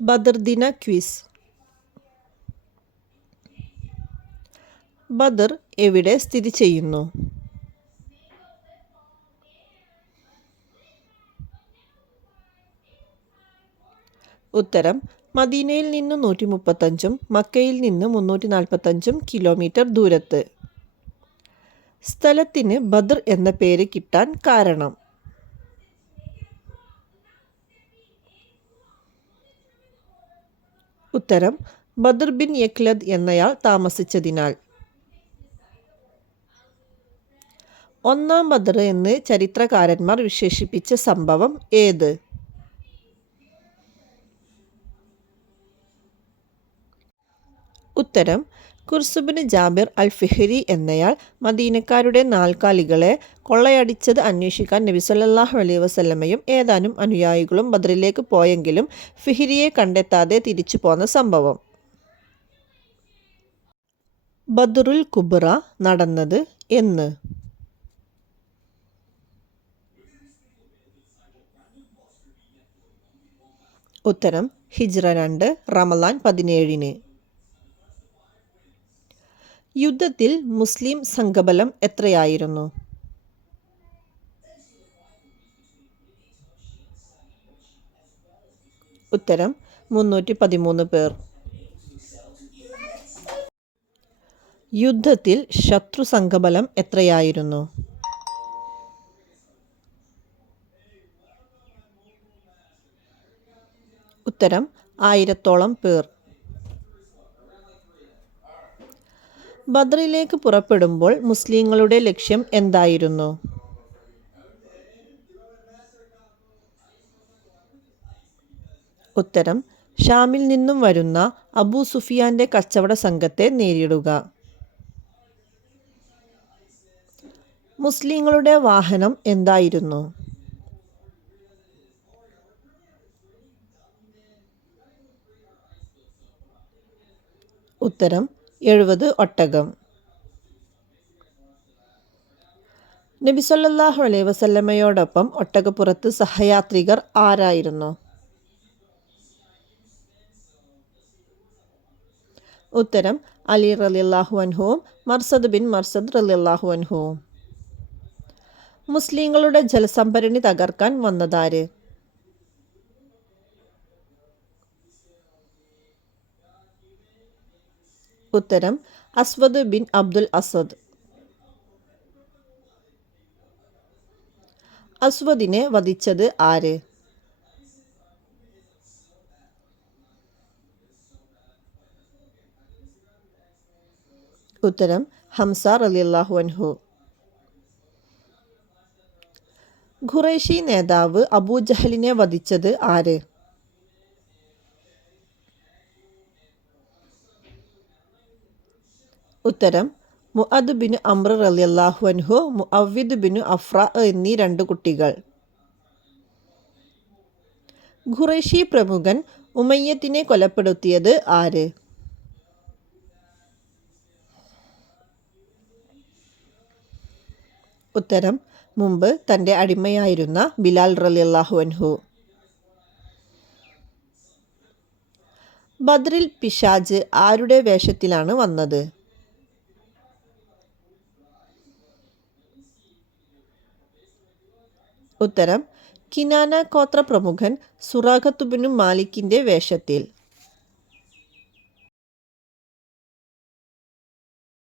ബദർ ദിന ക്വിസ്. ബദർ എവിടെ സ്ഥിതി ചെയ്യുന്നു? ഉത്തരം മദീനയിൽ നിന്ന് നൂറ്റി മുപ്പത്തഞ്ചും മക്കയിൽ നിന്ന് മുന്നൂറ്റി നാൽപ്പത്തഞ്ചും കിലോമീറ്റർ ദൂരത്ത്. സ്ഥലത്തിന് ബദർ എന്ന പേര് കിട്ടാൻ കാരണം. ഉത്തരം ബദർ ബിൻ യക്ലദ് എന്നയാൾ താമസിച്ചതിനാൽ. ഒന്നാം ബദർ എന്ന് ചരിത്രകാരന്മാർ വിശേഷിപ്പിച്ച സംഭവം ഏത്? ഉത്തരം കുർസുബിന് ജാബിർ അൽ ഫിഹരി എന്നയാൾ മദീനക്കാരുടെ നാൽക്കാലികളെ കൊള്ളയടിച്ചത് അന്വേഷിക്കാൻ നബി സല്ലാഹു അലൈഹി വസല്ലമയും ഏതാനും അനുയായികളും ബദറിലേക്ക് പോയെങ്കിലും ഫിഹിരിയെ കണ്ടെത്താതെ തിരിച്ചു പോന്ന സംഭവം. ബദറുൽ കുബ്ര നടന്നത് എന്ന്. ഉത്തരം ഹിജ്റ രണ്ട് റമലാൻ പതിനേഴിന്. യുദ്ധത്തിൽ മുസ്ലിം സംഘബലം എത്രയായിരുന്നു? ഉത്തരം മുന്നൂറ്റി പതിമൂന്ന് പേർ. യുദ്ധത്തിൽ ശത്രു സംഘബലം എത്രയായിരുന്നു? ഉത്തരം ആയിരത്തോളം പേർ. ബദ്രിലേക്ക് പുറപ്പെടുമ്പോൾ മുസ്ലിങ്ങളുടെ ലക്ഷ്യം എന്തായിരുന്നു? ഉത്തരം ഷാമിൽ നിന്നും വരുന്ന അബൂ സുഫിയാന്റെ കച്ചവട സംഘത്തെ നേരിടുക. മുസ്ലിങ്ങളുടെ വാഹനം എന്തായിരുന്നു? ഉത്തരം എഴുപത് ഒട്ടകം. നബി സല്ലല്ലാഹു അലൈഹി വസല്ലമയോടൊപ്പം ഒട്ടകപ്പുറത്ത് സഹയാത്രികർ ആരായിരുന്നു? ഉത്തരം അലി റലിയല്ലാഹു അൻഹുവും മർസദ് ബിൻ മർസദ് റലിയല്ലാഹു അൻഹുവും. മുസ്ലിങ്ങളുടെ ജലസംഭരണി തകർക്കാൻ വന്നതാര്? ഉത്തരം അസ്വദ് ബിൻ അബ്ദുൽ അസദ് അസ്വദിനെ വധിച്ചത് ആര്? ഉത്തരം ഹംസ റലിയല്ലാഹു അൻഹു. ഖുറൈഷി നേതാവ് അബൂജഹലിനെ വധിച്ചത് ആര്? ഉത്തരം മുഅദ് ബിനു അമ്ര റലിയല്ലാഹു അൻഹു മുഅവിദ് ബിനു അഫ്ര എന്നീ രണ്ട് കുട്ടികൾ. ഖുറേഷി പ്രമുഖൻ ഉമയ്യത്തിനെ കൊലപ്പെടുത്തിയത് ആര്? ഉത്തരം മുമ്പ് തന്റെ അടിമയായിരുന്ന ബിലാൽ റലിയല്ലാഹു അൻഹു. ബദ്രിൽ പിശാജ് ആരുടെ വേഷത്തിലാണ് വന്നത്? ഉത്തരം കിനാന കോത്ര പ്രമുഖൻ സുറാഖത്തുബിനു മാലിക്കിന്റെ വേഷത്തിൽ.